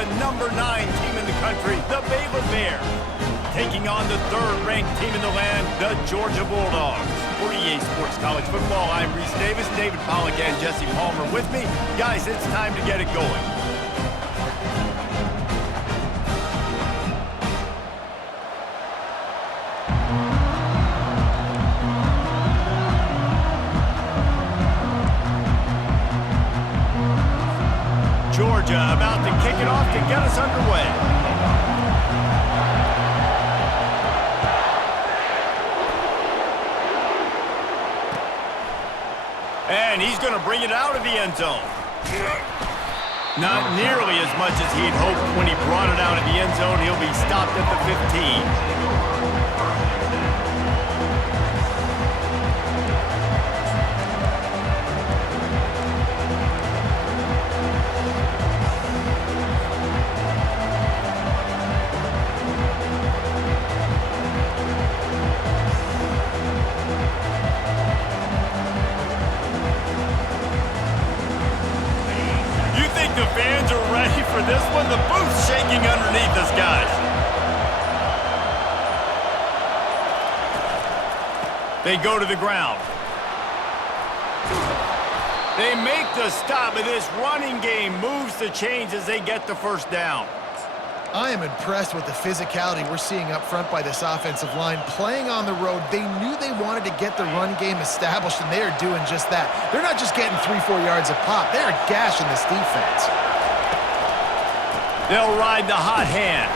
the #9 team in the country, the Baylor Bears, taking on the 3rd-ranked team in the land, the Georgia Bulldogs. For EA Sports College Football, I'm Reese Davis, David Pollack, and Jesse Palmer with me. Guys, it's time to get it going. Georgia about to kick it off to get us underway. And he's going to bring it out of the end zone. Not nearly as much as he'd hoped when he brought it out of the end zone. He'll be stopped at the 15. The fans are ready for this one. The booth's shaking underneath us, guys. They go to the ground. They make the stop, but this running game moves the chains as they get the first down. I am impressed with the physicality we're seeing up front by this offensive line. Playing on the road, they knew they wanted to get the run game established, and they are doing just that. They're not just getting 3-4 yards a pop. They're gashing this defense. They'll ride the hot hand.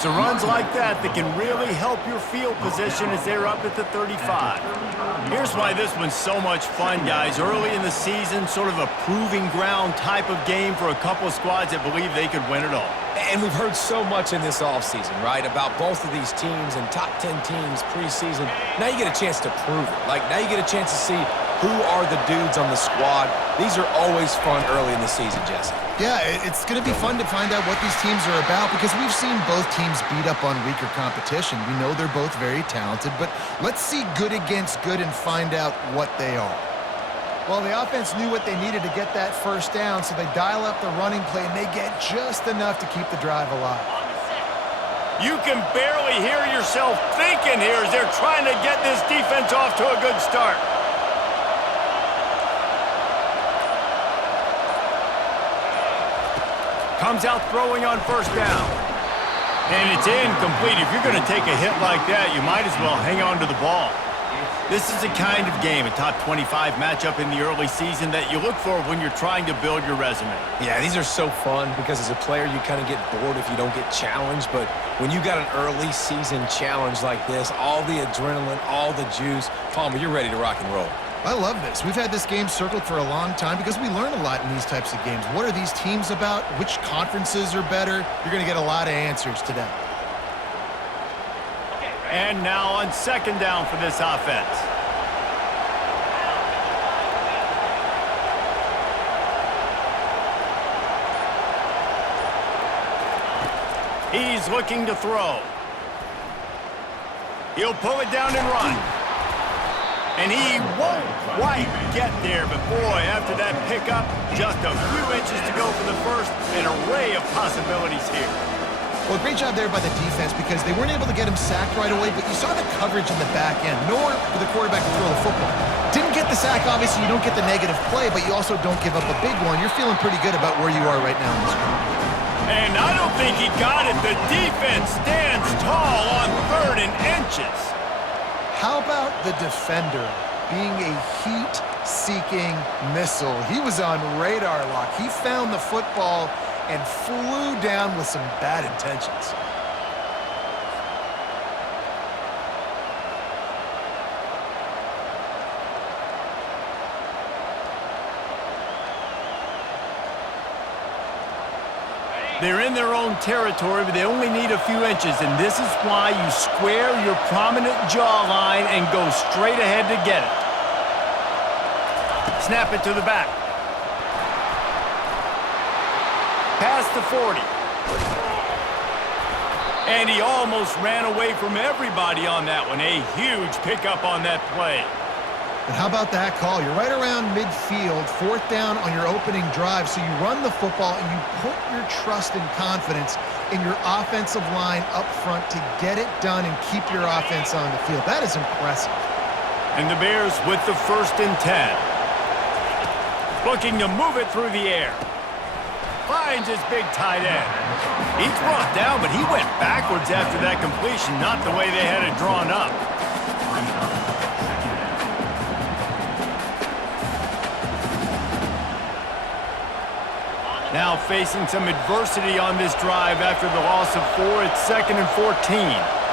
So runs like that can really help your field position as they're up at the 35. Here's why this one's so much fun, guys. Early in the season, sort of a proving ground type of game for a couple of squads that believe they could win it all. And we've heard so much in this offseason, right, about both of these teams and top 10 teams preseason. Now you get a chance to prove it. Like, now you get a chance to see who are the dudes on the squad. These are always fun early in the season, Jesse. Yeah, it's going to be fun to find out what these teams are about because we've seen both teams beat up on weaker competition. We know they're both very talented, but let's see good against good and find out what they are. Well, the offense knew what they needed to get that first down, so they dial up the running play, and they get just enough to keep the drive alive. You can barely hear yourself thinking here as they're trying to get this defense off to a good start. Comes out throwing on first down. And it's incomplete. If you're going to take a hit like that, you might as well hang on to the ball. This is the kind of game, a top 25 matchup in the early season that you look for when you're trying to build your resume. Yeah, these are so fun because as a player, you kind of get bored if you don't get challenged. But when you got an early season challenge like this, all the adrenaline, all the juice, Palmer, you're ready to rock and roll. I love this. We've had this game circled for a long time because we learn a lot in these types of games. What are these teams about? Which conferences are better? You're going to get a lot of answers today. And now on second down for this offense. He's looking to throw. He'll pull it down and run. And he won't quite get there, but boy, after that pickup, just a few inches to go for the first, an array of possibilities here. Well, great job there by the defense because they weren't able to get him sacked right away, but you saw the coverage in the back end. Nowhere for the quarterback to throw the football. Didn't get the sack, obviously you don't get the negative play, but you also don't give up a big one. You're feeling pretty good about where you are right now in this game. And I don't think he got it. The defense stands tall on 3rd and inches. How about the defender being a heat-seeking missile? He was on radar lock. He found the football and flew down with some bad intentions. They're in their own territory, but they only need a few inches, and this is why you square your prominent jawline and go straight ahead to get it. Snap it to the back. Past the 40. And he almost ran away from everybody on that one. A huge pickup on that play. But how about that call? You're right around midfield, fourth down on your opening drive, so you run the football and you put your trust and confidence in your offensive line up front to get it done and keep your offense on the field. That is impressive. And the Bears with the 1st and 10. Looking to move it through the air. Finds his big tight end. He's brought down, but he went backwards after that completion, not the way they had it drawn up. Now facing some adversity on this drive after the loss of 4. It's 2nd and 14.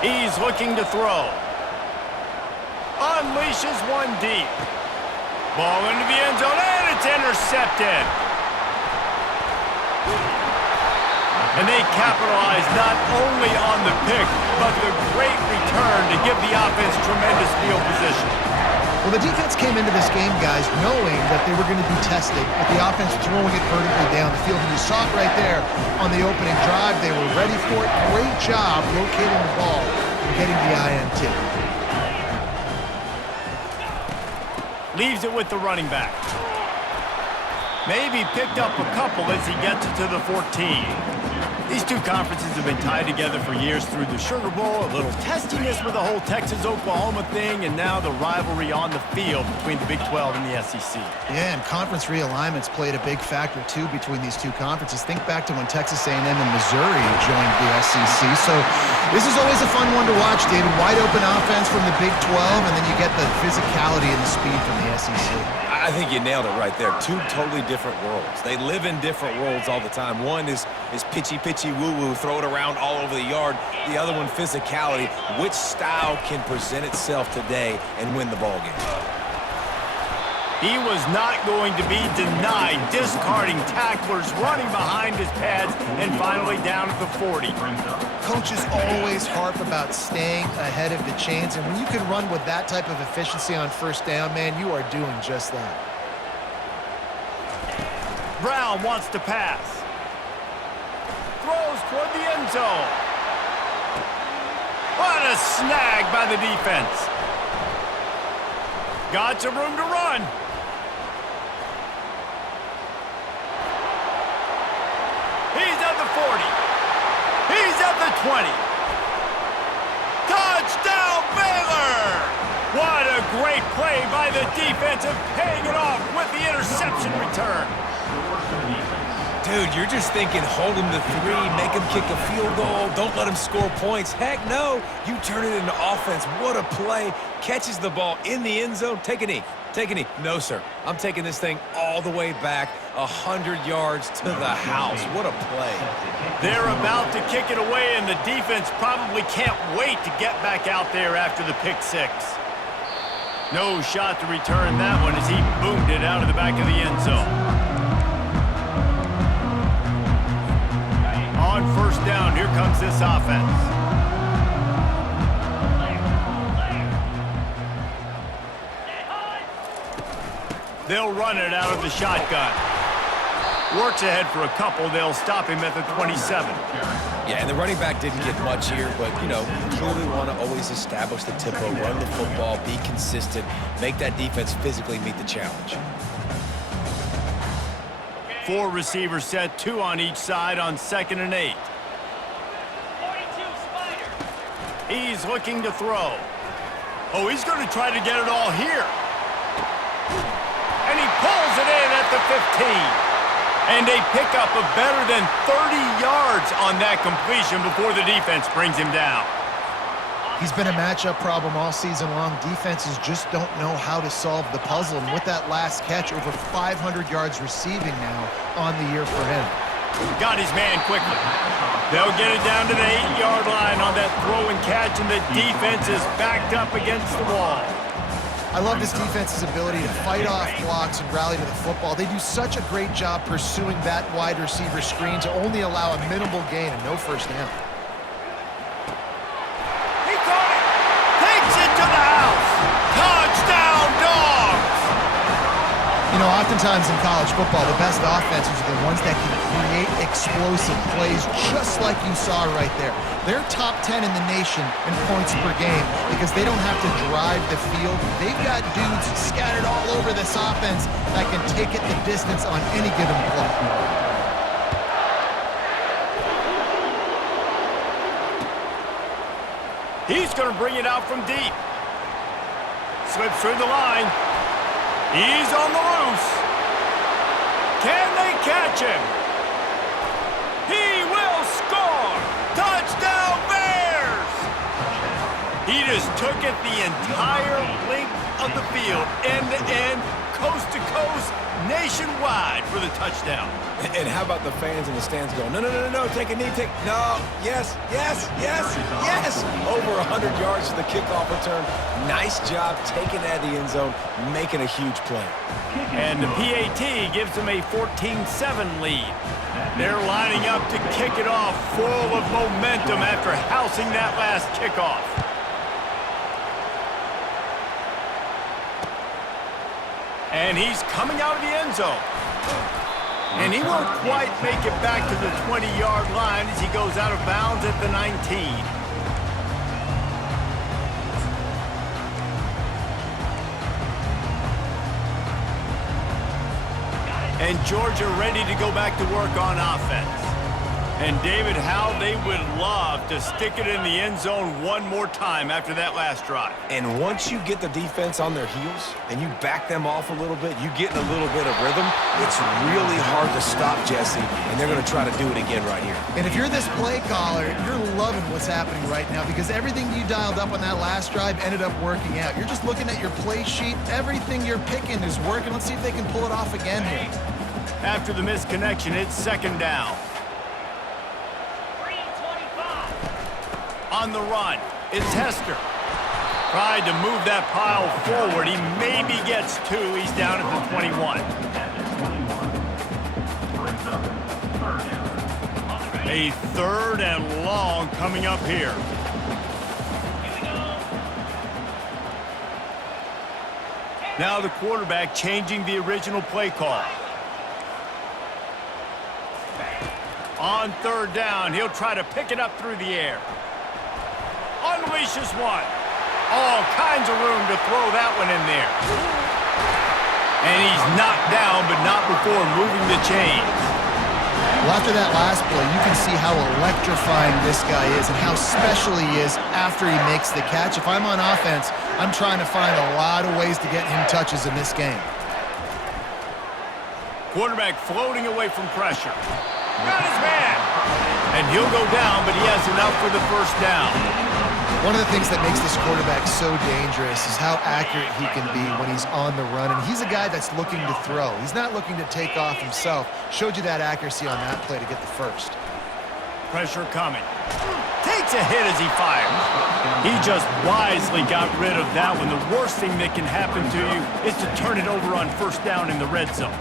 He's looking to throw. Unleashes one deep. Ball into the end zone, and it's intercepted. And they capitalize not only on the pick, but the great return to give the offense tremendous field position. Well, the defense came into this game, guys, knowing that they were going to be tested with the offense throwing it vertically down the field. And you saw it right there on the opening drive. They were ready for it. Great job locating the ball and getting the INT. Leaves it with the running back. Maybe picked up a couple as he gets it to the 14. These two conferences have been tied together for years through the Sugar Bowl, a little testiness with the whole Texas-Oklahoma thing, and now the rivalry on the field between the Big 12 and the SEC. Yeah, and conference realignments played a big factor, too, between these two conferences. Think back to when Texas A&M and Missouri joined the SEC. So this is always a fun one to watch, David. Wide open offense from the Big 12, and then you get the physicality and the speed from the SEC. I think you nailed it right there. Two totally different worlds. They live in different worlds all the time. One is pitchy, woo-woo, throw it around all over the yard. The other one, physicality. Which style can present itself today and win the ball game? He was not going to be denied, discarding tacklers, running behind his pads, and finally down at the 40. Coaches always harp about staying ahead of the chains, and when you can run with that type of efficiency on first down, man, you are doing just that. Brown wants to pass. Throws toward the end zone. What a snag by the defense. Got some room to run. He's at the 40. He's at the 20. Touchdown, Baylor! What a great play by the defense and paying it off with the interception return. Dude, you're just thinking hold him to 3, make him kick a field goal, don't let him score points. Heck no, you turn it into offense. What a play. Catches the ball in the end zone. Take a knee. Take a knee. No, sir. I'm taking this thing all the way back 100 yards to the house. What a play. They're about to kick it away, and the defense probably can't wait to get back out there after the pick 6. No shot to return that one as he boomed it out of the back of the end zone. On first down, here comes this offense. They'll run it out of the shotgun. Works ahead for a couple. They'll stop him at the 27. Yeah, and the running back didn't get much here, but, you know, you truly want to always establish the tempo, run the football, be consistent, make that defense physically meet the challenge. 4 receivers set, 2 on each side on 2nd and 8. He's looking to throw. Oh, he's going to try to get it all here. And he pulls it in at the 15. And a pickup of better than 30 yards on that completion before the defense brings him down. He's been a matchup problem all season long. Defenses just don't know how to solve the puzzle. And with that last catch, over 500 yards receiving now on the year for him. Got his man quickly. They'll get it down to the 8-yard line on that throw and catch, and the defense is backed up against the wall. I love this defense's ability to fight off blocks and rally to the football. They do such a great job pursuing that wide receiver screen to only allow a minimal gain and no first down. He caught it! Takes it to the house! Touchdown, Dogs! You You know, oftentimes in college football, the best offenses are the ones that can create explosive plays just like you saw right there. They're top 10 in the nation in points per game because they don't have to drive the field. They've got dudes scattered all over this offense that can take it the distance on any given play. He's going to bring it out from deep. Slips through the line. He's on the loose. Can they catch him? He will score! Touchdown Bears! He just took it the entire length of the field, end to end, coast to coast, nationwide for the touchdown. And how about the fans in the stands going, no, no, no, no, no, take a knee, no, yes, yes, yes, yes. Over 100 yards to the kickoff return. Nice job taking that in the end zone, making a huge play. And the PAT gives them a 14-7 lead. They're lining up to kick it off full of momentum after housing that last kickoff. And he's coming out of the end zone. And he won't quite make it back to the 20-yard line as he goes out of bounds at the 19. And Georgia ready to go back to work on offense. And David, how they would love to stick it in the end zone one more time after that last drive. And once you get the defense on their heels and you back them off a little bit, you get in a little bit of rhythm, it's really hard to stop, Jesse, and they're going to try to do it again right here. And if you're this play caller, you're loving what's happening right now because everything you dialed up on that last drive ended up working out. You're just looking at your play sheet. Everything you're picking is working. Let's see if they can pull it off again here. After the missed connection, it's second down. On the run, it's Hester. Tried to move that pile forward. He maybe gets two. He's down at the 21. A third and long coming up here. Now the quarterback changing the original play call. On third down, he'll try to pick it up through the air. Unleashes one. All kinds of room to throw that one in there. And he's knocked down, but not before moving the chains. Well, after that last play, you can see how electrifying this guy is and how special he is after he makes the catch. If I'm on offense, I'm trying to find a lot of ways to get him touches in this game. Quarterback floating away from pressure. Got his man. And he'll go down, but he has enough for the first down. One of the things that makes this quarterback so dangerous is how accurate he can be when he's on the run. And he's a guy that's looking to throw. He's not looking to take off himself. Showed you that accuracy on that play to get the first. Pressure coming. Takes a hit as he fires. He just wisely got rid of that one. The worst thing that can happen to you is to turn it over on first down in the red zone.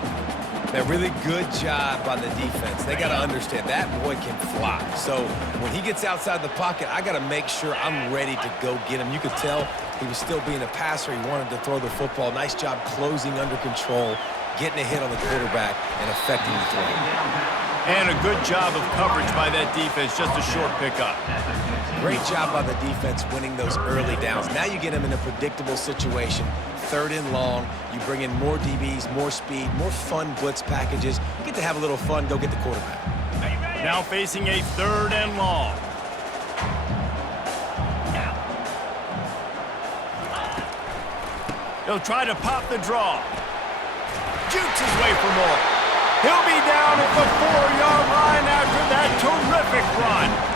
A really good job by the defense. They got to understand that boy can fly. So when he gets outside the pocket, I got to make sure I'm ready to go get him. You could tell he was still being a passer. He wanted to throw the football. Nice job closing under control, getting a hit on the quarterback, and affecting the throw. And a good job of coverage by that defense, just a short pickup. Great job by the defense winning those early downs. Now you get them in a predictable situation. Third and long, you bring in more DBs, more speed, more fun blitz packages. You get to have a little fun, go get the quarterback. Now facing a third and long. He'll try to pop the draw. Jukes his way for more. He'll be down at the 4-yard line after that terrific run.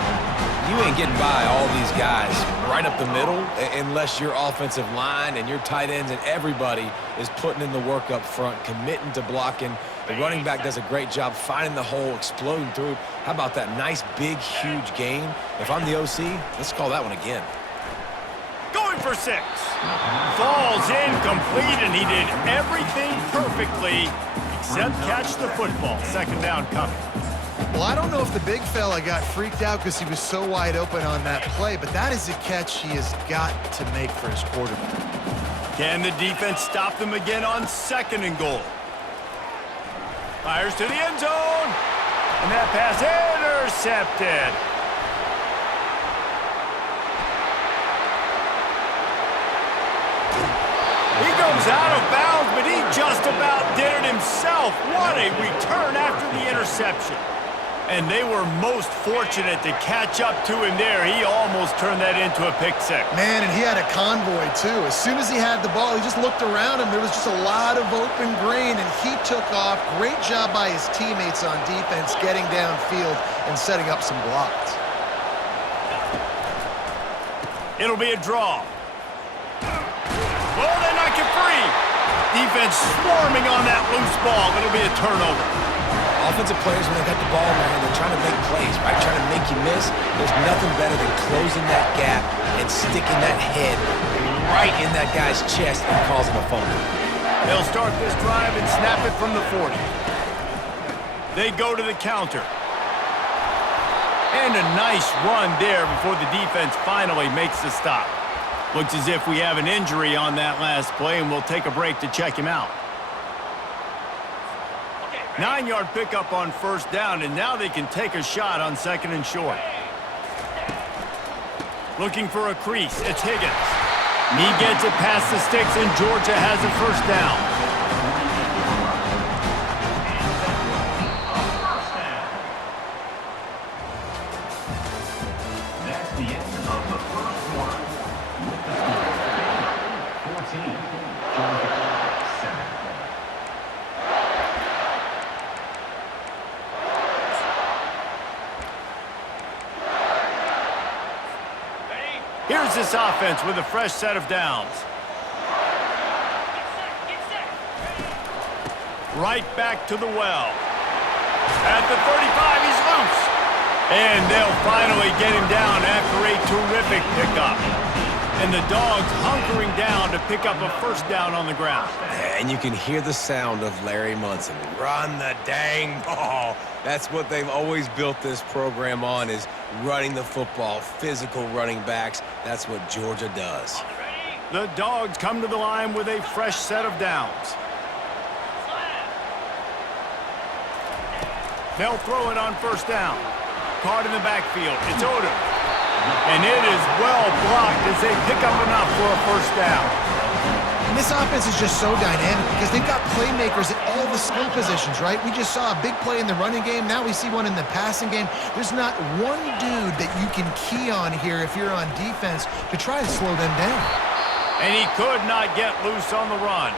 You ain't getting by all these guys right up the middle unless your offensive line and your tight ends and everybody is putting in the work up front, committing to blocking. The running back does a great job finding the hole, exploding through. How about that nice, big, huge gain? If I'm the OC, let's call that one again. Going for 6. Falls incomplete, and he did everything perfectly except catch the football. Second down coming. Well, I don't know if the big fella got freaked out because he was so wide open on that play, but that is a catch he has got to make for his quarterback. Can the defense stop them again on second and goal? Fires to the end zone. And that pass intercepted. He goes out of bounds, but he just about did it himself. What a return after the interception. And they were most fortunate to catch up to him there. He almost turned that into a pick six. Man, and he had a convoy, too. As soon as he had the ball, he just looked around him. There was just a lot of open green, and he took off. Great job by his teammates on defense, getting downfield and setting up some blocks. It'll be a draw. Well, they knock it free. Defense swarming on that loose ball. It'll be a turnover. Offensive players, when they got the ball in their hand, they're trying to make plays, right? Trying to make you miss. There's nothing better than closing that gap and sticking that head right in that guy's chest and causing a fumble. They'll start this drive and snap it from the 40. They go to the counter. And a nice run there before the defense finally makes the stop. Looks as if we have an injury on that last play, and we'll take a break to check him out. 9-yard pickup on first down, and now they can take a shot on second and short. Looking for a crease. It's Higgins. He gets it past the sticks, and Georgia has a first down. That's the end of the first quarter. With the 14, Georgia 7. Here's this offense with a fresh set of downs. Right back to the well. At the 35, he's loose. And they'll finally get him down after a terrific pickup. And the Dogs hunkering down to pick up a first down on the ground. And you can hear the sound of Larry Munson. Run the dang ball. That's what they've always built this program on, is running the football, physical running backs. That's what Georgia does. The Dogs come to the line with a fresh set of downs. They'll throw it on first down. Caught in the backfield. It's Odom. And it is well blocked as they pick up enough for a first down. And this offense is just so dynamic because they've got playmakers at all the skill positions, right? We just saw a big play in the running game. Now we see one in the passing game. There's not one dude that you can key on here if you're on defense to try and slow them down. And he could not get loose on the run.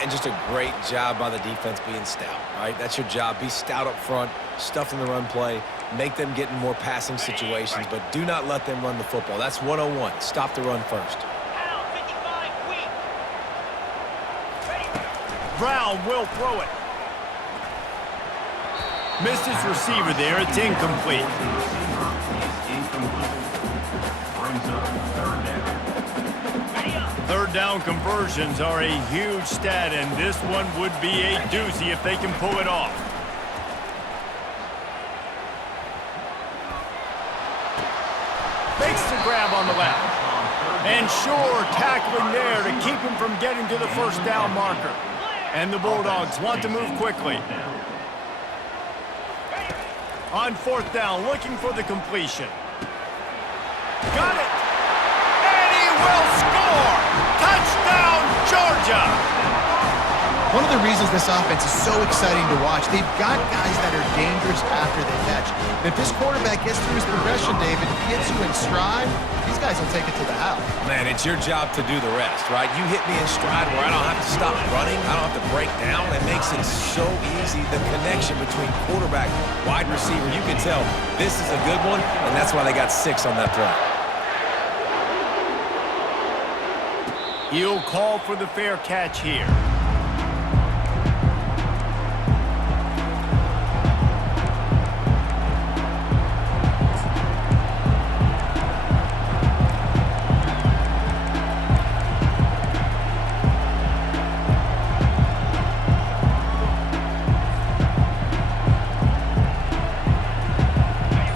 And just a great job by the defense being stout, right? That's your job. Be stout up front, stuff in the run play, make them get in more passing situations, but do not let them run the football. That's 101. Stop the run first. Brown will throw it. Missed his receiver there. It's incomplete. Brings up third down. Third down conversions are a huge stat, and this one would be a doozy if they can pull it off. Makes the grab on the left. And sure, tackling there to keep him from getting to the first down marker. And the Bulldogs want to move quickly. On fourth down, looking for the completion. Got it! And he will score! Touchdown, Georgia! One of the reasons this offense is so exciting to watch, they've got guys that are dangerous after the catch. And if this quarterback gets through his progression, David, gets you in stride, these guys will take it to the house. Man, it's your job to do the rest, right? You hit me in stride where I don't have to stop running. I don't have to break down. It makes it so easy, the connection between quarterback, wide receiver. You can tell this is a good one, and that's why they got 6 on that play. He'll call for the fair catch here.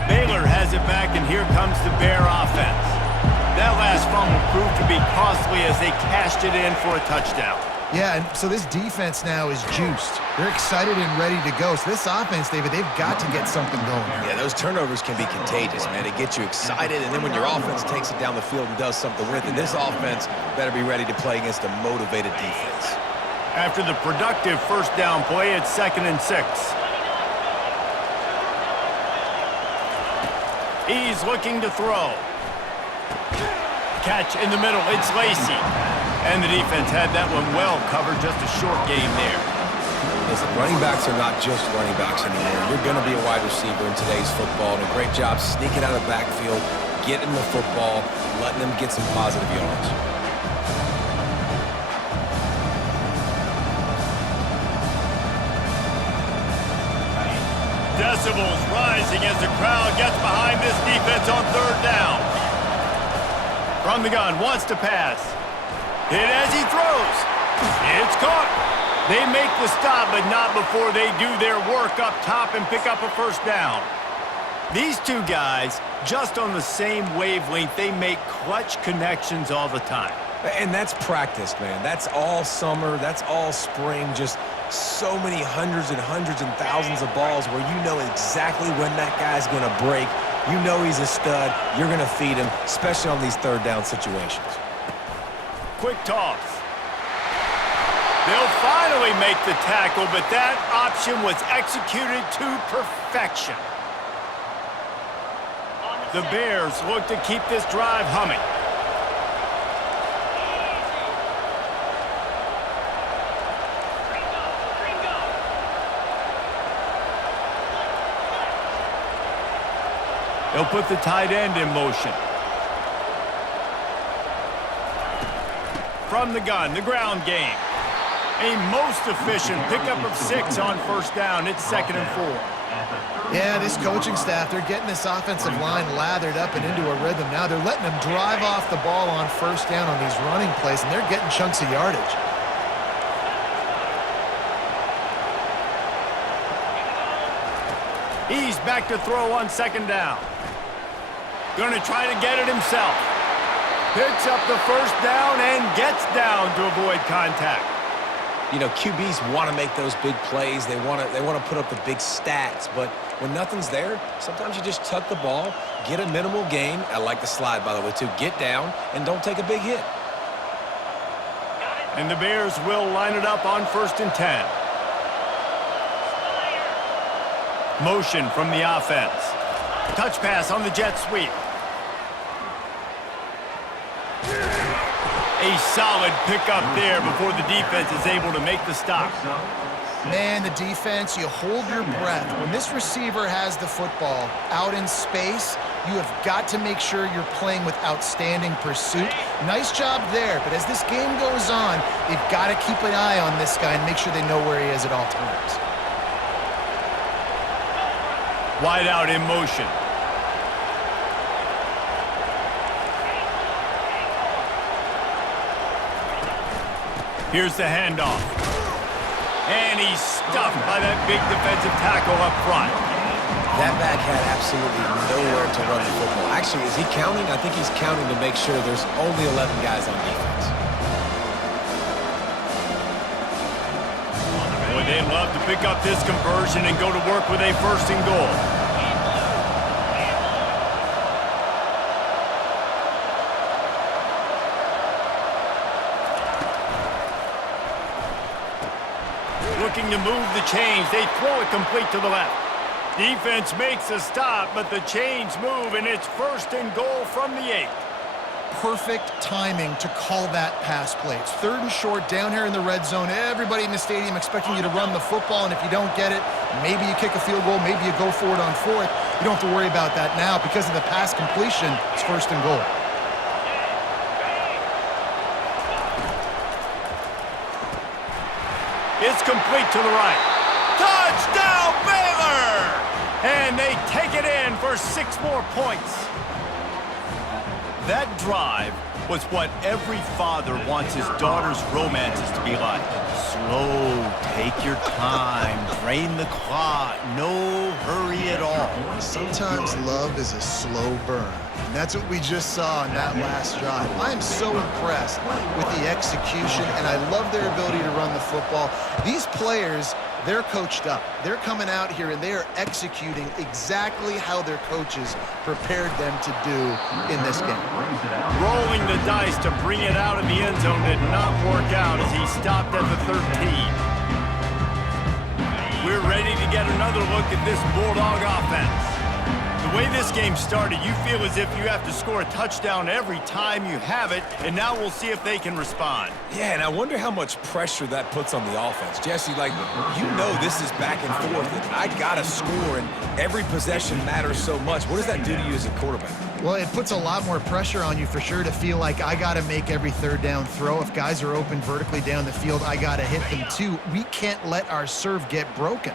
Baylor has it back, and here comes the Bear offense. That last fumble proved to be costly as they cashed it in for a touchdown. Yeah, and so this defense now is juiced. They're excited and ready to go. So this offense, David, they've got to get something going here. Yeah, those turnovers can be contagious, man. It gets you excited, and then when your offense takes it down the field and does something with it, this offense better be ready to play against a motivated defense. After the productive first down play, it's 2nd and 6. He's looking to throw. Catch in the middle, it's Lacy. And the defense had that one well covered, just a short game there. Listen, running backs are not just running backs anymore. You're going to be a wide receiver in today's football, and a great job sneaking out of the backfield, getting the football, letting them get some positive yards. Decibels rising as the crowd gets behind this defense on 3rd down. From the gun, wants to pass. Hit as he throws. It's caught. They make the stop, but not before they do their work up top and pick up a first down. These two guys, just on the same wavelength, they make clutch connections all the time. And that's practice, man. That's all summer. That's all spring. Just so many hundreds and thousands of balls where you know exactly when that guy's going to break. You know he's a stud. You're going to feed him, especially on these 3rd down situations. Quick toss. They'll finally make the tackle, but that option was executed to perfection. The Bears look to keep this drive humming. They'll put the tight end in motion. From the gun, the ground game. A most efficient pickup of 6 on first down. It's 2nd and 4. Yeah, this coaching staff, they're getting this offensive line lathered up and into a rhythm. Now they're letting them drive off the ball on first down on these running plays, and they're getting chunks of yardage. He's back to throw on 2nd down. Going to try to get it himself. Picks up the first down and gets down to avoid contact. You know, QBs want to make those big plays. They want to put up the big stats. But when nothing's there, sometimes you just tuck the ball, get a minimal gain. I like the slide, by the way, too. Get down and don't take a big hit. And the Bears will line it up on 1st and 10. Motion from the offense. Touch pass on the jet sweep. A solid pickup there before the defense is able to make the stop. Man, the defense, you hold your breath. When this receiver has the football out in space, you have got to make sure you're playing with outstanding pursuit. Nice job there, but as this game goes on, they've got to keep an eye on this guy and make sure they know where he is at all times. Wide out in motion. Here's the handoff. And he's stuffed by that big defensive tackle up front. That back had absolutely nowhere to run the football. Actually, is he counting? I think he's counting to make sure there's only 11 guys on defense. Boy, they'd love to pick up this conversion and go to work with a 1st and goal. Looking to move the chains. They throw it complete to the left. Defense makes a stop, but the chains move, and it's 1st and goal from the 8. Perfect timing to call that pass play. It's 3rd and short down here in the red zone. Everybody in the stadium expecting you to run the football, and if you don't get it, maybe you kick a field goal, maybe you go for it on 4th. You don't have to worry about that now. Because of the pass completion, it's 1st and goal. It's complete to the right. Touchdown, Baylor! And they take it in for 6 more points. That drive was what every father wants his daughter's romances to be like. Slow, take your time, drain the clock, no hurry at all. Sometimes love is a slow burn. And that's what we just saw in that last drive. I am so impressed with the execution, and I love their ability to run the football. These players, they're coached up. They're coming out here, and they are executing exactly how their coaches prepared them to do in this game. Rolling the dice to bring it out in the end zone did not work out as he stopped at the 13. We're ready to get another look at this Bulldog offense. The way this game started, you feel as if you have to score a touchdown every time you have it, and now we'll see if they can respond. Yeah, and I wonder how much pressure that puts on the offense. Jesse, like, you know this is back and forth, and I got to score, and every possession matters so much. What does that do to you as a quarterback? Well, it puts a lot more pressure on you for sure to feel like I got to make every third down throw. If guys are open vertically down the field, I got to hit them too. We can't let our serve get broken.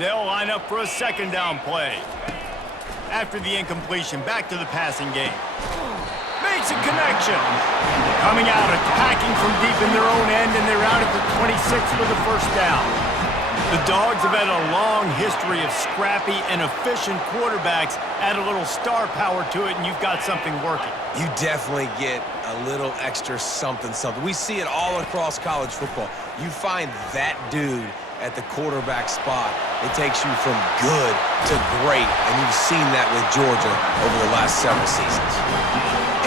They'll line up for a second down play. After the incompletion, back to the passing game. Makes a connection. Coming out, attacking from deep in their own end, and they're out at the 26 for the first down. The Dogs have had a long history of scrappy and efficient quarterbacks. Add a little star power to it, and you've got something working. You definitely get a little extra something. We see it all across college football. You find that dude at the quarterback spot, it takes you from good to great, and you've seen that with Georgia over the last several seasons.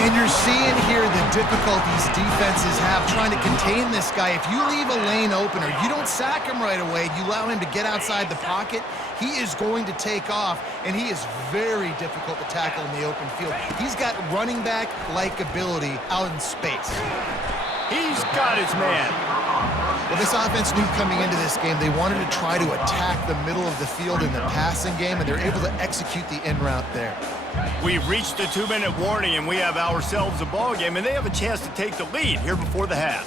And you're seeing here the difficulties defenses have trying to contain this guy. If you leave a lane open or you don't sack him right away, you allow him to get outside the pocket, he is going to take off, and he is very difficult to tackle in the open field. He's got running back-like ability out in space. He's got his man. Well, this offense knew coming into this game they wanted to try to attack the middle of the field in the passing game, and they're able to execute the in route there. We've reached the 2-minute warning, and we have ourselves a ball game, and they have a chance to take the lead here before the half.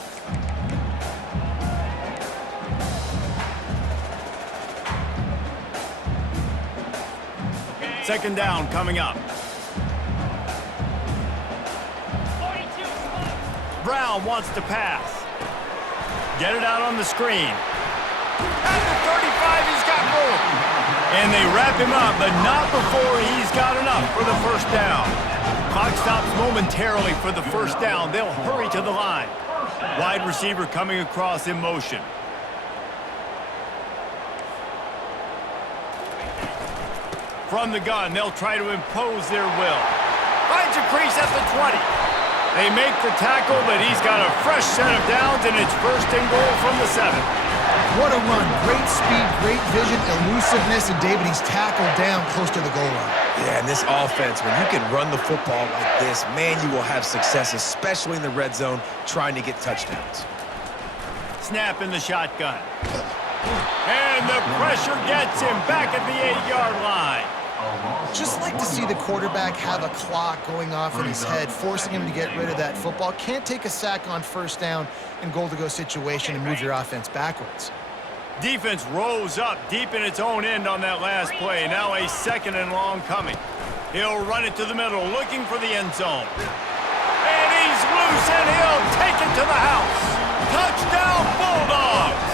Second down coming up. Brown wants to pass. Get it out on the screen. At the 35, he's got room. And they wrap him up, but not before he's got enough for the first down. Clock stops momentarily for the first down. They'll hurry to the line. Wide receiver coming across in motion. From the gun, they'll try to impose their will. Finds a crease at the 20. They make the tackle, but he's got a fresh set of downs, and it's first and goal from the 7. What a run. Great speed, great vision, elusiveness, and David, he's tackled down close to the goal line. Yeah, and this offense, when you can run the football like this, man, you will have success, especially in the red zone, trying to get touchdowns. Snap in the shotgun. And the pressure gets him back at the 8-yard line. Just like to see the quarterback have a clock going off in his head, forcing him to get rid of that football. Can't take a sack on first down in goal-to-go situation and move your offense backwards. Defense rose up deep in its own end on that last play. Now a second and long coming. He'll run it to the middle, looking for the end zone. And he's loose, and he'll take it to the house. Touchdown, Bulldogs!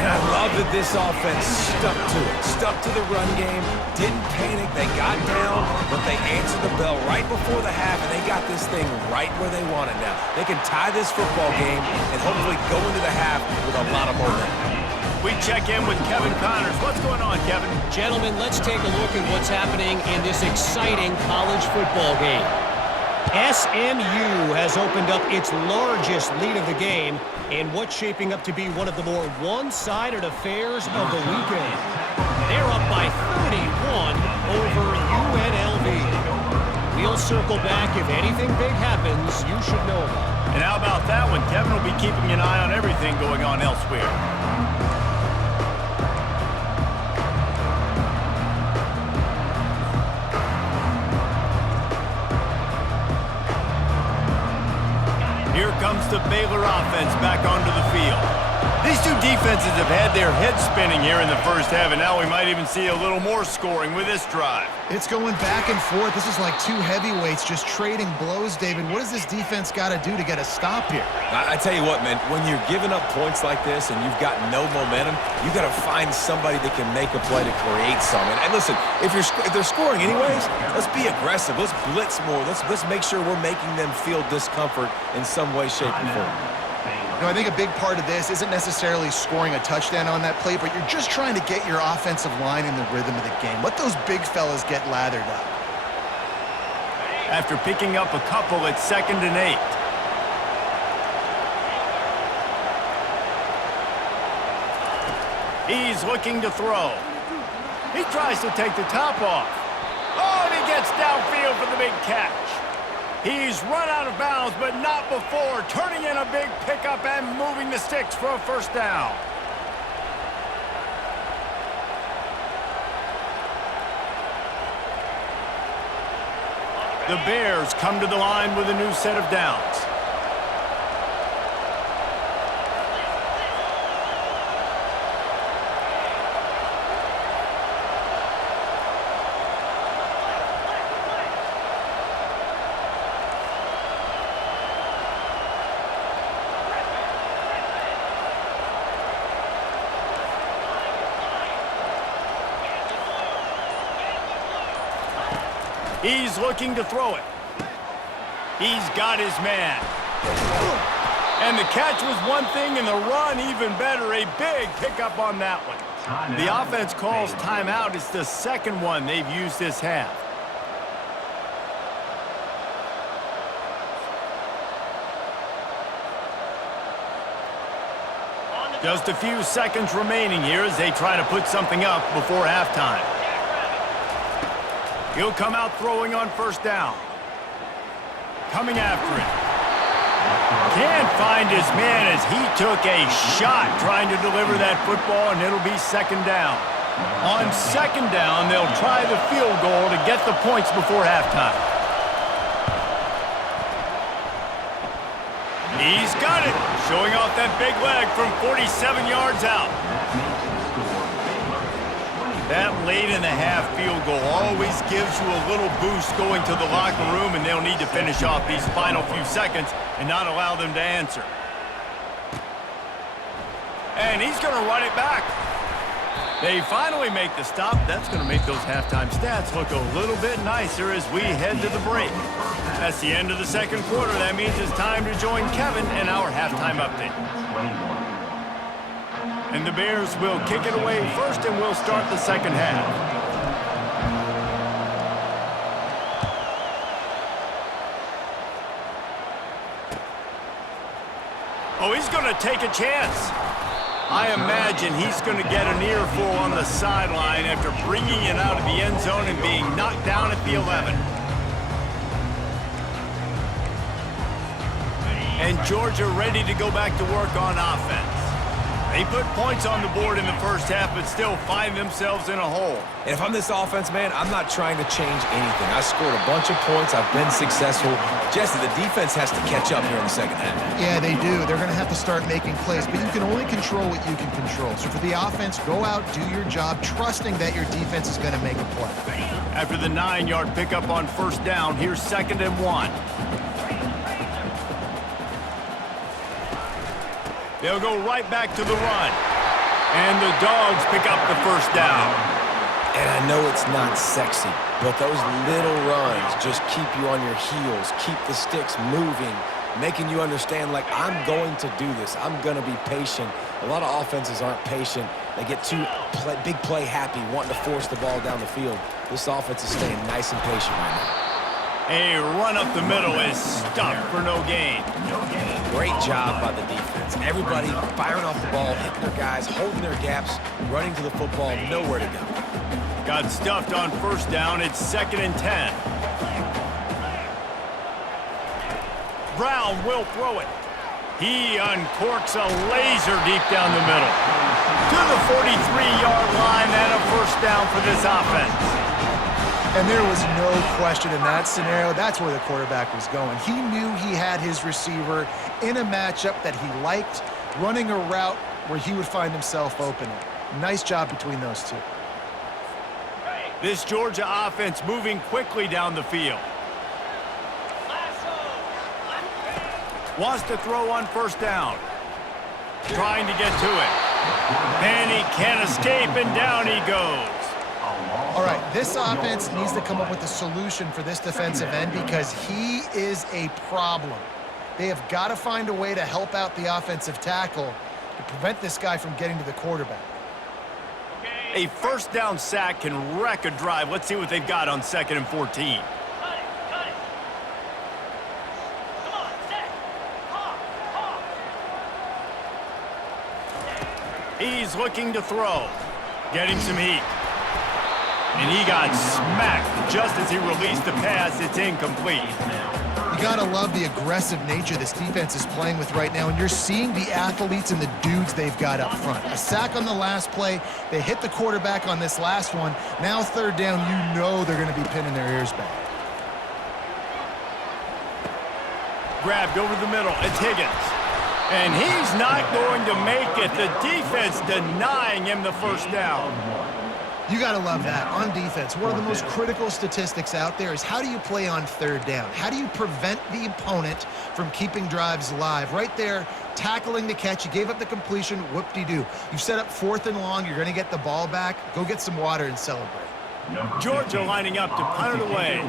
And I love that this offense stuck to it, stuck to the run game, didn't panic, they got down, but they answered the bell right before the half, and they got this thing right where they want it now. They can tie this football game and hopefully go into the half with a lot of momentum. We check in with Kevin Connors. What's going on, Kevin? Gentlemen, let's take a look at what's happening in this exciting college football game. SMU has opened up its largest lead of the game in what's shaping up to be one of the more one-sided affairs of the weekend. They're up by 31 over UNLV. We'll circle back if anything big happens you should know about. And how about that one? Kevin will be keeping an eye on everything going on elsewhere. Here comes the Baylor offense back onto the field. These two defenses have had their heads spinning here in the first half, and now we might even see a little more scoring with this drive. It's going back and forth. This is like two heavyweights just trading blows, David. What does this defense got to do to get a stop here? I tell you what, man, when you're giving up points like this and you've got no momentum, you got to find somebody that can make a play to create something. And listen, if they're scoring anyways, let's be aggressive. Let's blitz more. Let's make sure we're making them feel discomfort in some way, shape, or form. You know, I think a big part of this isn't necessarily scoring a touchdown on that play, but you're just trying to get your offensive line in the rhythm of the game. Let those big fellas get lathered up. After picking up a couple, it's 2nd and 8. He's looking to throw. He tries to take the top off. Oh, and he gets downfield for the big catch. He's run out of bounds, but not before turning in a big pickup and moving the sticks for a first down. The Bears come to the line with a new set of downs. He's looking to throw it. He's got his man. And the catch was one thing, and the run even better. A big pickup on that one. The offense calls timeout. It's the second one they've used this half. Just a few seconds remaining here as they try to put something up before halftime. He'll come out throwing on first down. Coming after it. Can't find his man as he took a shot trying to deliver that football, and it'll be 2nd down. On 2nd down, they'll try the field goal to get the points before halftime. He's got it, showing off that big leg from 47 yards out. That late-in-the-half field goal always gives you a little boost going to the locker room, and they'll need to finish off these final few seconds and not allow them to answer. And he's going to run it back. They finally make the stop. That's going to make those halftime stats look a little bit nicer as we head to the break. That's the end of the second quarter. That means it's time to join Kevin in our halftime update. And the Bears will kick it away first, and we'll start the second half. Oh, he's going to take a chance. I imagine he's going to get an earful on the sideline after bringing it out of the end zone and being knocked down at the 11. And Georgia ready to go back to work on offense. They put points on the board in the first half, but still find themselves in a hole. And if I'm this offense, man, I'm not trying to change anything. I scored a bunch of points. I've been successful. Jesse, the defense has to catch up here in the second half. Yeah, they do. They're going to have to start making plays, but you can only control what you can control. So for the offense, go out, do your job, trusting that your defense is going to make a play. After the 9-yard pickup on first down, here's 2nd and 1. They'll go right back to the run. And the Dogs pick up the first down. And I know it's not sexy, but those little runs just keep you on your heels, keep the sticks moving, making you understand, like, I'm going to do this. I'm going to be patient. A lot of offenses aren't patient. They get too big play happy, wanting to force the ball down the field. This offense is staying nice and patient right now. A run up the middle is stuffed for no gain. Great job by the defense. Everybody firing off the ball, hitting their guys, holding their gaps, running to the football, nowhere to go. Got stuffed on first down. It's 2nd and 10. Brown will throw it. He uncorks a laser deep down the middle. To the 43-yard line and a first down for this offense. And there was no question in that scenario. That's where the quarterback was going. He knew he had his receiver in a matchup that he liked, running a route where he would find himself open. Nice job between those two. This Georgia offense moving quickly down the field. Wants to throw on first down. Trying to get to it. And he can't escape, and down he goes. All right, this offense needs to come up with a solution for this defensive end because he is a problem. They have got to find a way to help out the offensive tackle to prevent this guy from getting to the quarterback. A first down sack can wreck a drive. Let's see what they've got on 2nd and 14. He's looking to throw. Getting some heat. And he got smacked just as he released the pass. It's incomplete. You got to love the aggressive nature this defense is playing with right now, and you're seeing the athletes and the dudes they've got up front. A sack on the last play. They hit the quarterback on this last one. Now 3rd down, you know they're going to be pinning their ears back. Grabbed over the middle. It's Higgins. And he's not going to make it. The defense denying him the first down. You got to love that. On defense, one of the most critical statistics out there is how do you play on 3rd down? How do you prevent the opponent from keeping drives alive? Right there, tackling the catch. You gave up the completion. Whoop-de-doo. You've set up 4th and long. You're going to get the ball back. Go get some water and celebrate. Georgia lining up to punt it away.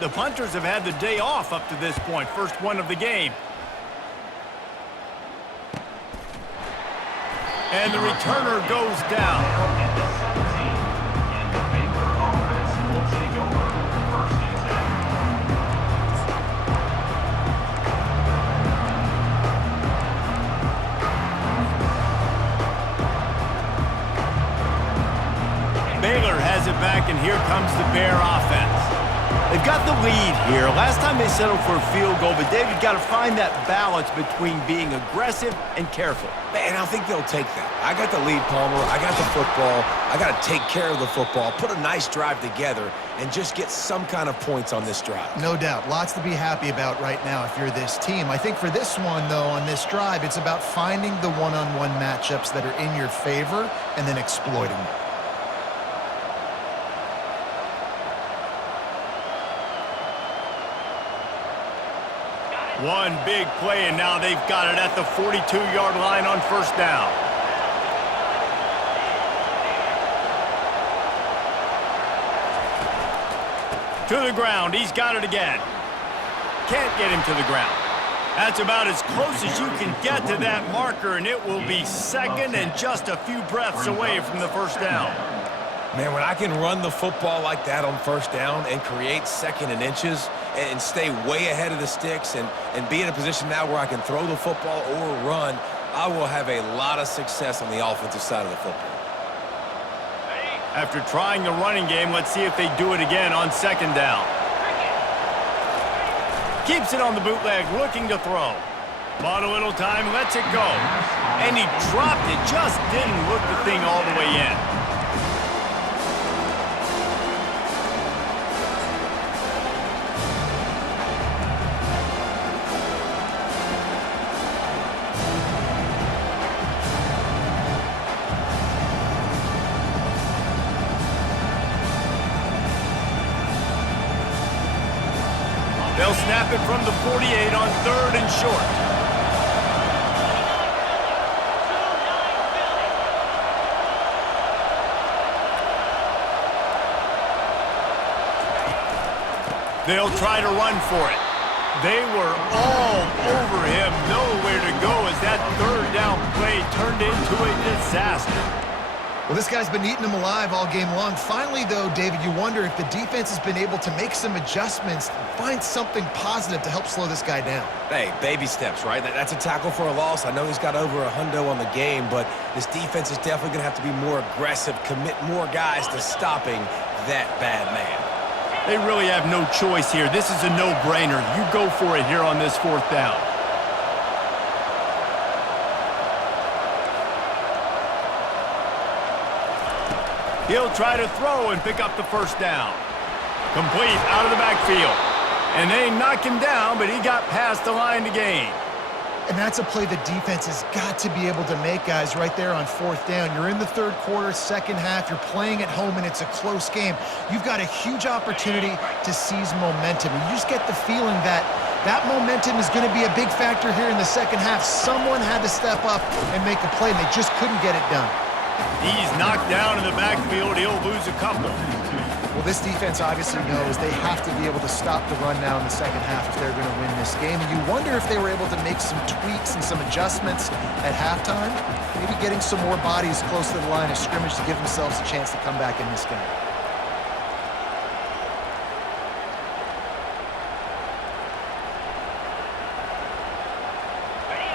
The punters have had the day off up to this point. First one of the game. And the returner goes down. Baylor has it back, and here comes the Bear offense. They've got the lead here. Last time they settled for a field goal, but David got to find that balance between being aggressive and careful. Man, I think they'll take that. I got the lead, Palmer. I got the football. I got to take care of the football, put a nice drive together, and just get some kind of points on this drive. No doubt. Lots to be happy about right now if you're this team. I think for this one, though, on this drive, it's about finding the one-on-one matchups that are in your favor and then exploiting them. One big play, and now they've got it at the 42-yard line on first down. To the ground. He's got it again. Can't get him to the ground. That's about as close as you can get to that marker, and it will be 2nd and just a few breaths away from the first down. Man, when I can run the football like that on first down and create 2nd and inches and stay way ahead of the sticks and be in a position now where I can throw the football or run, I will have a lot of success on the offensive side of the football. After trying the running game, let's see if they do it again on 2nd down. Keeps it on the bootleg, looking to throw. Bought a little time, lets it go. And he dropped it, just didn't look the thing all the way in. They'll snap it from the 48 on 3rd and short. They'll try to run for it. They were all over him, nowhere to go as that 3rd down play turned into a disaster. Well, this guy's been eating them alive all game long. Finally, though, David, you wonder if the defense has been able to make some adjustments, find something positive to help slow this guy down. Hey, baby steps, right? That's a tackle for a loss. I know he's got over $100 on the game, but this defense is definitely going to have to be more aggressive, commit more guys to stopping that bad man. They really have no choice here. This is a no-brainer. You go for it here on this 4th down. He'll try to throw and pick up the first down. Complete out of the backfield. And they knocked him down, but he got past the line to gain. And that's a play the defense has got to be able to make, guys, right there on fourth down. You're in the third quarter, second half. You're playing at home, and it's a close game. You've got a huge opportunity to seize momentum. And you just get the feeling that that momentum is going to be a big factor here in the second half. Someone had to step up and make a play, and they just couldn't get it done. He's knocked down in the backfield. He'll lose a couple. Well, this defense obviously knows they have to be able to stop the run now in the second half if they're going to win this game. And you wonder if they were able to make some tweaks and some adjustments at halftime, maybe getting some more bodies close to the line of scrimmage to give themselves a chance to come back in this game.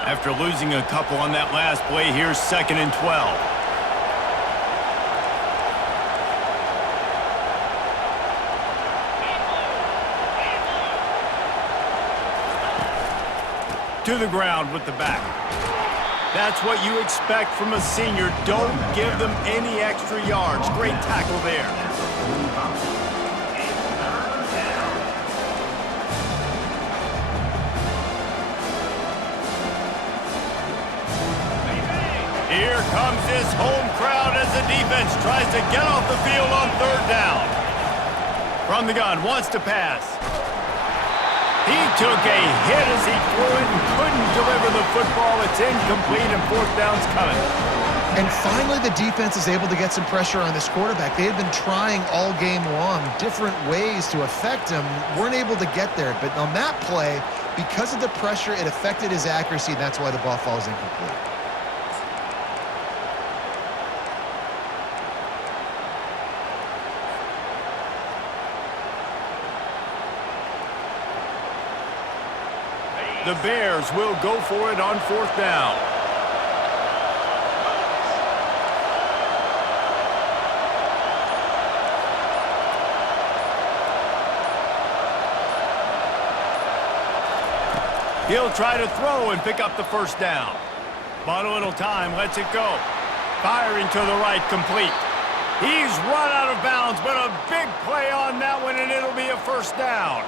After losing a couple on that last play, here's 2nd and 12. To the ground with the back. That's what you expect from a senior. Don't give them any extra yards. Great tackle there. Here comes this home crowd as the defense tries to get off the field on 3rd down. From the gun, wants to pass. He took a hit as he threw it and couldn't deliver the football. It's incomplete and 4th down's coming. And finally, the defense is able to get some pressure on this quarterback. They had been trying all game long, different ways to affect him, weren't able to get there. But on that play, because of the pressure, it affected his accuracy, and that's why the ball falls incomplete. The Bears will go for it on 4th down. He'll try to throw and pick up the 1st down. But a little time, lets it go. Firing to the right, complete. He's run out of bounds, but a big play on that one, and it'll be a 1st down.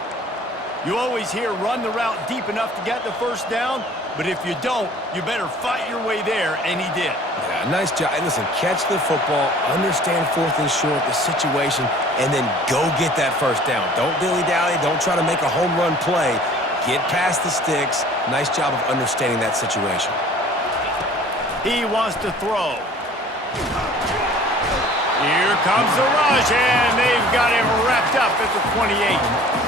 You always hear run the route deep enough to get the 1st down, but if you don't, you better fight your way there, and he did. Yeah, nice job. And listen, catch the football, understand 4th and short, the situation, and then go get that 1st down. Don't dilly-dally. Don't try to make a home run play. Get past the sticks. Nice job of understanding that situation. He wants to throw. Here comes the rush, and they've got him wrapped up at the 28.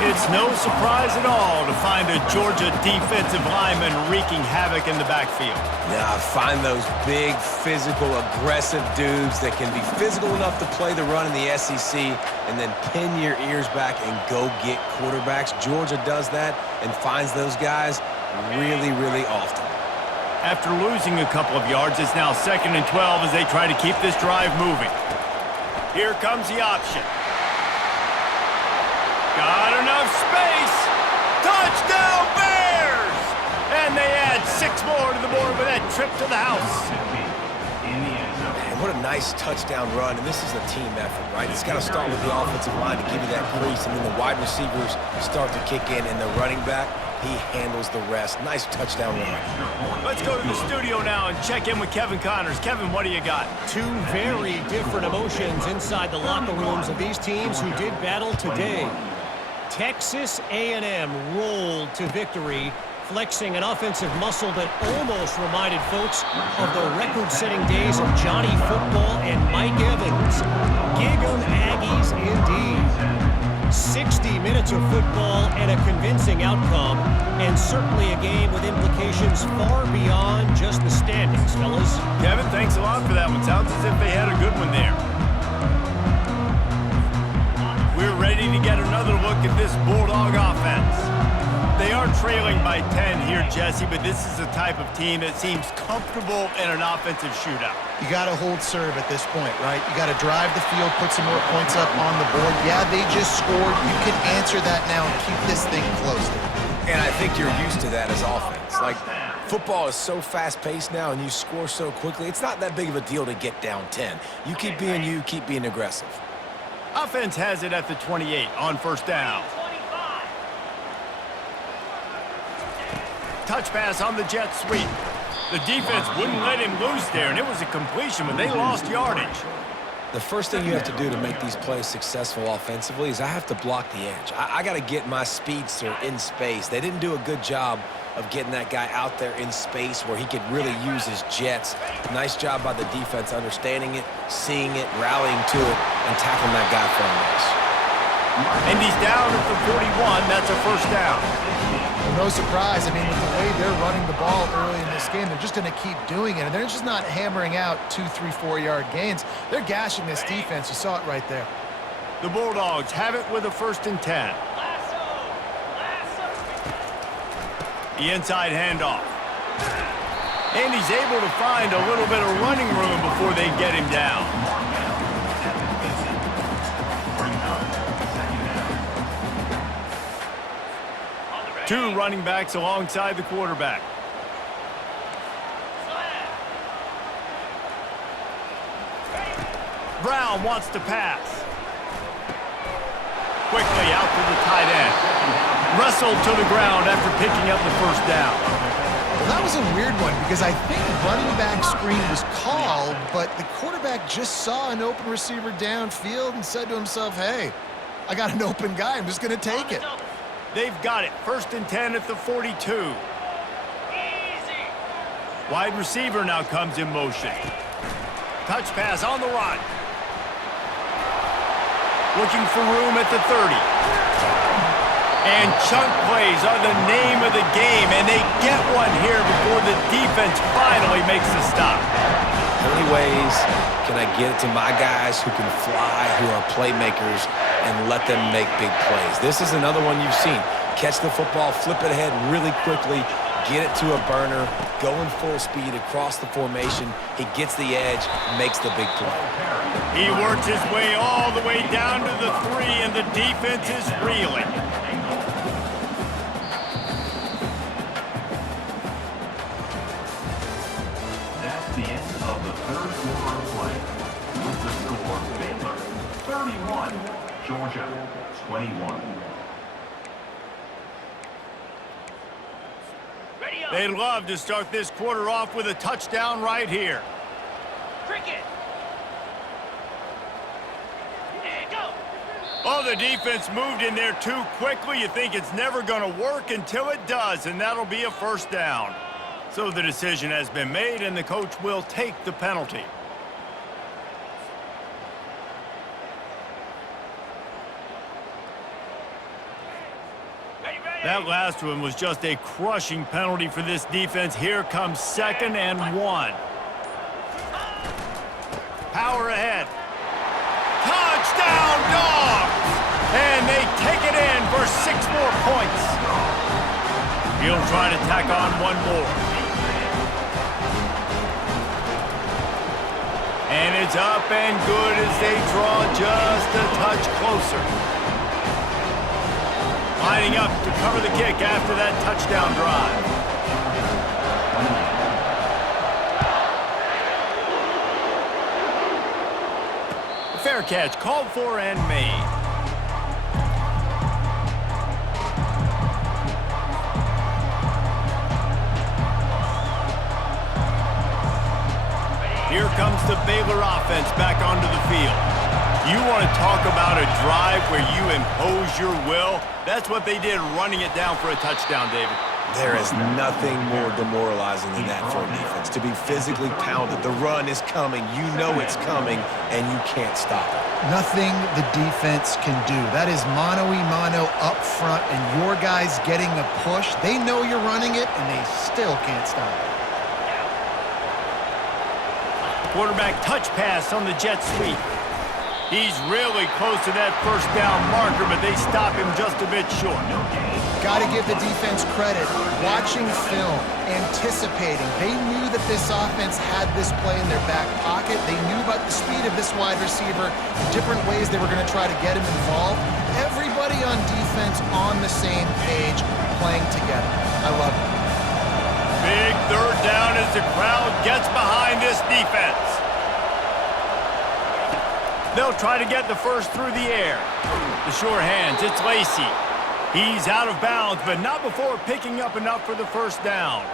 It's no surprise at all to find a Georgia defensive lineman wreaking havoc in the backfield. Yeah, find those big, physical, aggressive dudes that can be physical enough to play the run in the SEC and then pin your ears back and go get quarterbacks. Georgia does that and finds those guys really, really often. After losing a couple of yards, it's now 2nd and 12 as they try to keep this drive moving. Here comes the option. Got enough space. Touchdown, Bears! And they add 6 more to the board with that trip to the house. Man, what a nice touchdown run, and this is a team effort, right? It's got to start with the offensive line to give you that crease, and then the wide receivers start to kick in, and the running back, he handles the rest. Nice touchdown run. Let's go to the studio now and check in with Kevin Connors. Kevin, what do you got? Two very different emotions inside the locker rooms of these teams who did battle today. Texas A&M rolled to victory, flexing an offensive muscle that almost reminded folks of the record-setting days of Johnny Football and Mike Evans. Gig 'em Aggies indeed. 60 minutes of football and a convincing outcome, and certainly a game with implications far beyond just the standings, fellas. Kevin, thanks a lot for that one. Sounds as if they had a good one there. We're ready to get another look at this Bulldog offense. They are trailing by 10 here, Jesse, but this is the type of team that seems comfortable in an offensive shootout. You got to hold serve at this point, right? You got to drive the field, put some more points up on the board. Yeah, they just scored. You can answer that now and keep this thing close. And I think you're used to that as offense. Like, football is so fast-paced now and you score so quickly, it's not that big of a deal to get down 10. You keep being aggressive. Offense has it at the 28 on 1st down. touch pass on the jet sweep. The defense wouldn't let him loose there, and it was a completion, but they lost yardage. The first thing you have to do to make these plays successful offensively is I have to block the edge. I got to get my speedster in space. They didn't do a good job of getting that guy out there in space where he could really use his jets. Nice job by the defense understanding it, seeing it, rallying to it, and tackling that guy for a loss. And he's down at the 41. That's a first down. Well, no surprise. I mean, with the way they're running the ball early in this game, they're just going to keep doing it. And they're just not hammering out 2, 3, 4-yard gains. They're gashing this defense. You saw it right there. The Bulldogs have it with a 1st and 10. The inside handoff. And he's able to find a little bit of running room before they get him down. Two running backs alongside the quarterback. Brown wants to pass. Quickly out to the tight end. Wrestled to the ground after picking up the first down. Well, that was a weird one because I think running back screen was called, but the quarterback just saw an open receiver downfield and said to himself, hey, I got an open guy. I'm just going to take it. They've got it. 1st and 10 at the 42. Wide receiver now comes in motion. Touch pass on the run. Looking for room at the 30. And chunk plays are the name of the game, and they get one here before the defense finally makes the stop. How many ways can I get it to my guys who can fly, who are playmakers, and let them make big plays? This is another one you've seen. Catch the football, flip it ahead really quickly, get it to a burner, going full speed across the formation. He gets the edge, makes the big play. He works his way all the way down to the 3, and the defense is reeling. That's the end of the 3rd quarter of play. With the score, Baylor 31, Georgia 21. They'd love to start this quarter off with a touchdown right here. Cricket. And go. Oh, the defense moved in there too quickly. You think it's never going to work until it does, and that'll be a first down. So the decision has been made, and the coach will take the penalty. That last one was just a crushing penalty for this defense. Here comes 2nd and 1. Power ahead. Touchdown, Dogs! And they take it in for 6 more points. He'll try to tack on one more. And it's up and good as they draw just a touch closer. Lining up to cover the kick after that touchdown drive. Fair catch called for and made. Here comes the Baylor offense back onto the field. You want to talk about a drive where you impose your will? That's what they did, running it down for a touchdown, David. There is nothing more demoralizing than that for a defense. To be physically pounded. The run is coming. You know it's coming, and you can't stop it. Nothing the defense can do. That is mano-a-mano up front, and your guys getting a push. They know you're running it, and they still can't stop it. Quarterback touch pass on the jet sweep. He's really close to that first down marker, but they stop him just a bit short. Got to give the defense credit. Watching film, anticipating. They knew that this offense had this play in their back pocket. They knew about the speed of this wide receiver, the different ways they were going to try to get him involved. Everybody on defense on the same page, playing together. I love it. Big 3rd down as the crowd gets behind this defense. They'll try to get the first through the air. The sure hands, it's Lacey. He's out of bounds, but not before picking up enough for the first down.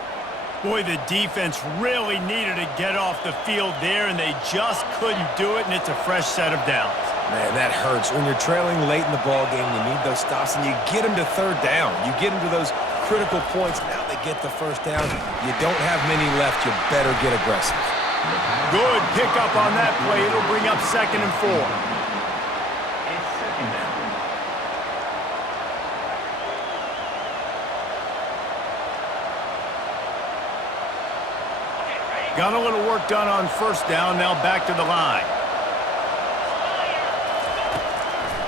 Boy, the defense really needed to get off the field there, and they just couldn't do it, and it's a fresh set of downs. Man, that hurts. When you're trailing late in the ball game, you need those stops, and you get them to third down. You get them to those critical points. Now they get the first down. You don't have many left. You better get aggressive. Good pickup on that play. It'll bring up 2nd and 4. It's 2nd down. Got a little work done on first down. Now back to the line.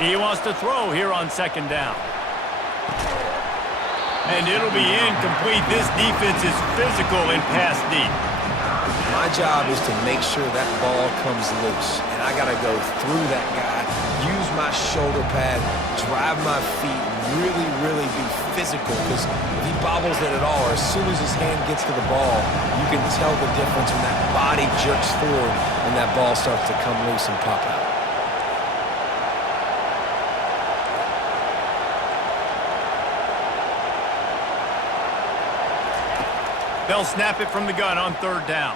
He wants to throw here on 2nd down. And it'll be incomplete. This defense is physical in pass deep. My job is to make sure that ball comes loose. And I got to go through that guy, use my shoulder pad, drive my feet, really be physical. Because if he bobbles it at all, or as soon as his hand gets to the ball, you can tell the difference when that body jerks forward and that ball starts to come loose and pop out. They'll snap it from the gun on 3rd down.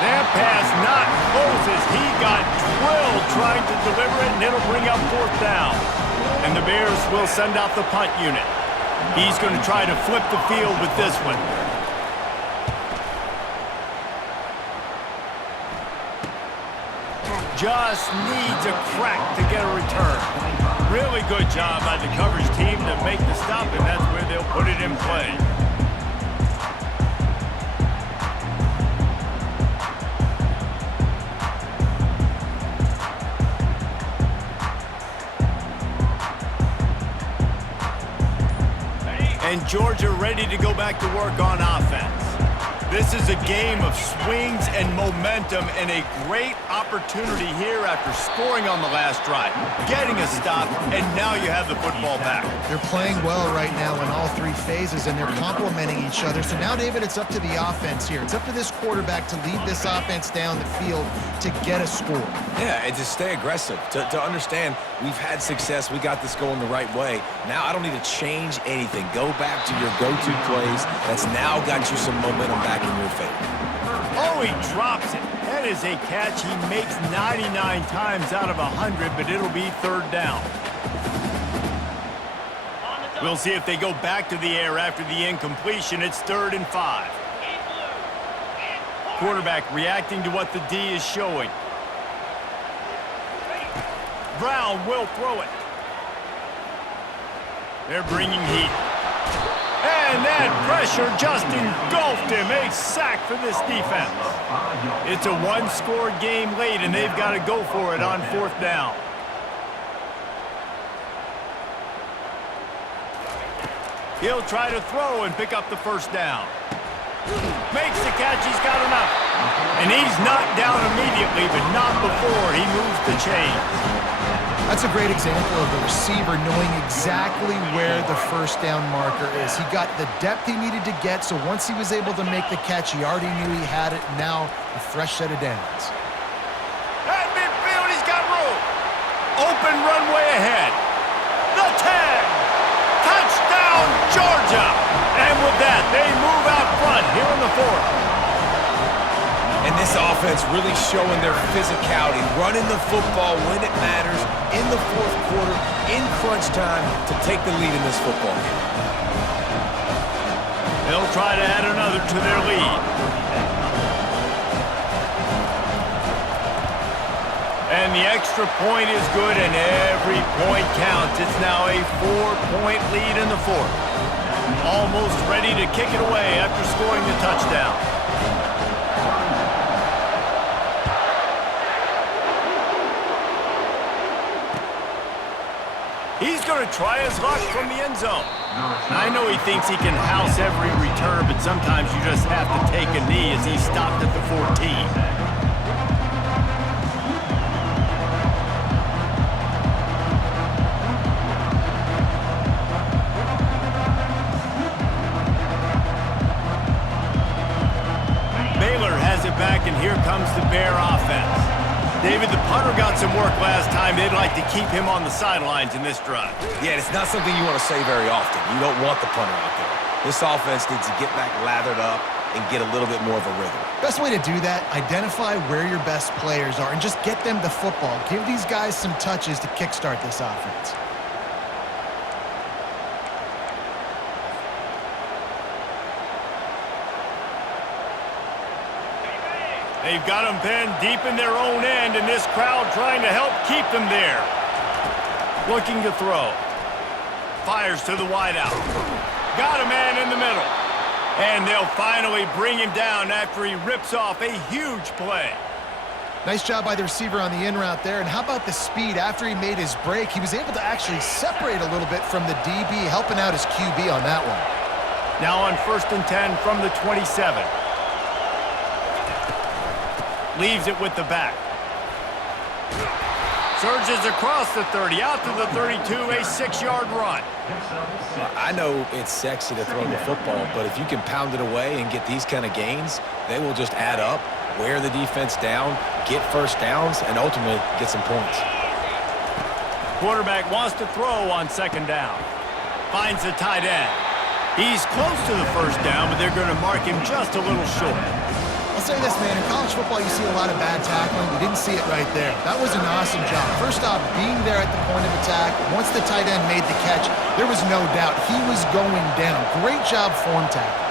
That pass not close as he got drilled trying to deliver it, and it'll bring up 4th down. And the Bears will send out the punt unit. He's going to try to flip the field with this one. Just needs a crack to get a return. Really good job by the coverage team to make the stop, and that's where they'll put it in play. And Georgia ready to go back to work on offense. This is a game of swings and momentum, and a great opportunity here after scoring on the last drive, getting a stop, and now you have the football back. They're playing well right now in all 3 phases, and they're complementing each other. So now, David, it's up to the offense here. It's up to this quarterback to lead this offense down the field to get a score. Yeah, and to stay aggressive, to understand we've had success, we got this going the right way. Now I don't need to change anything. Go back to your go-to plays. That's now got you some momentum back in your favor. Oh, he drops it. That is a catch he makes 99 times out of 100, but it'll be 3rd down. We'll see if they go back to the air after the incompletion. It's 3rd and 5. Quarterback reacting to what the D is showing. Brown will throw it. They're bringing heat. And that pressure just engulfed him. A sack for this defense. It's a 1-score game late, and they've got to go for it on 4th down. He'll try to throw and pick up the first down. Makes the catch. He's got enough. And he's knocked down immediately, but not before he moves the chains. That's a great example of the receiver knowing exactly where the first down marker is. He got the depth he needed to get, so once he was able to make the catch, he already knew he had it. Now, a fresh set of downs. At midfield, he's got room. Open runway ahead. The 10. Touchdown, Georgia. And with that, they move out front here in the 4th. And this offense really showing their physicality, running the football when it matters, in the 4th quarter, in crunch time, to take the lead in this football game. They'll try to add another to their lead. And the extra point is good, and every point counts. It's now a 4-point lead in the 4th. Almost ready to kick it away after scoring the touchdown. He's going to try his luck from the end zone. I know he thinks he can house every return, but sometimes you just have to take a knee as he stopped at the 14. Baylor has it back, and here comes the Bear offense. David, the punter got some work last time. They'd like to keep him on the sidelines in this drive. Yeah, it's not something you want to say very often. You don't want the punter out there. This offense needs to get back lathered up and get a little bit more of a rhythm. Best way to do that, identify where your best players are and just get them the football. Give these guys some touches to kickstart this offense. They've got them pinned deep in their own end, and this crowd trying to help keep them there. Looking to throw. Fires to the wideout. Got a man in the middle. And they'll finally bring him down after he rips off a huge play. Nice job by the receiver on the in route there. And how about the speed after he made his break? He was able to actually separate a little bit from the DB, helping out his QB on that one. Now on 1st and 10 from the 27. Leaves it with the back. Surges across the 30, out to the 32, a 6-yard run. I know it's sexy to throw the football, but if you can pound it away and get these kind of gains, they will just add up, wear the defense down, get first downs, and ultimately get some points. Quarterback wants to throw on 2nd down. Finds the tight end. He's close to the 1st down, but they're going to mark him just a little short. I'll say this, man. In college football, you see a lot of bad tackling. We didn't see it right there. That was an awesome job. First off, being there at the point of attack. Once the tight end made the catch, there was no doubt he was going down. Great job form tackle.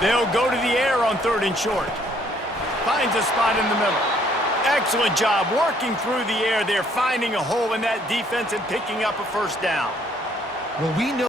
They'll go to the air on 3rd and short. Finds a spot in the middle. Excellent job working through the air there, finding a hole in that defense and picking up a 1st down. Well, we know